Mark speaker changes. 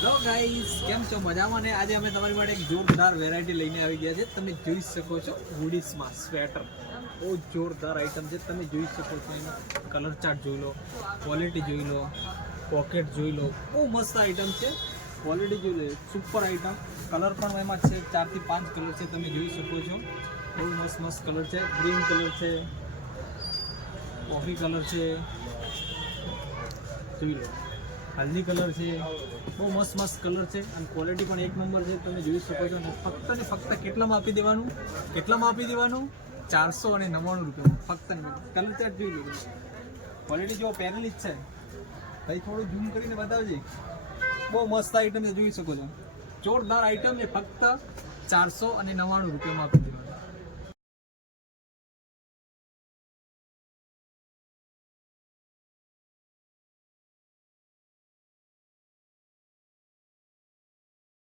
Speaker 1: Hello guys કેમ છો? મજામાં ને? આજે અમે તમારી માટે એક જોરદાર વેરાયટી લઈને આવી ગયા છે. તમે જોઈ શકો છો હુડીસમાં સ્વેટર બહુ જોરદાર આઈટમ છે. તમે જોઈ શકો છો એનો કલર ચાર્ટ જોઈ લો ક્વોલિટી જોઈ લો પોકેટ જોઈ લો. બહુ મસ્ત આઈટમ છે. ક્વોલિટી જોઈ લો. સુપર આઈટમ કલર પણ એમાં છે. ચારથી પાંચ કલર છે. તમે જોઈ શકો છો. બહુ મસ્ત મસ્ત કલર છે. ગ્રીન કલર છે. કોફી કલર છે. જોઈ લો. હલ્દી કલર છે, બહુ મસ્ત મસ્ત કલર છે અને ક્વોલિટી પણ એક નંબર છે. તમે જોઈ શકો છો અને ફક્ત ને ફક્ત કેટલામાં આપી દેવાનું? કેટલામાં આપી દેવાનું? ચારસો અને નવ્વાણું રૂપિયામાં. ફક્ત ને કલર ચાર્ટ જોઈ લો. ક્વોલિટી જો પહેરેલી જ છે. ભાઈ, થોડું ઝૂમ કરીને બતાવજે. બહુ મસ્ત આઈટમ છે, જોઈ શકો છો. જોરદાર આઈટમ છે, ફક્ત ચારસો અને નવ્વાણું રૂપિયામાં આપી દેવાનું.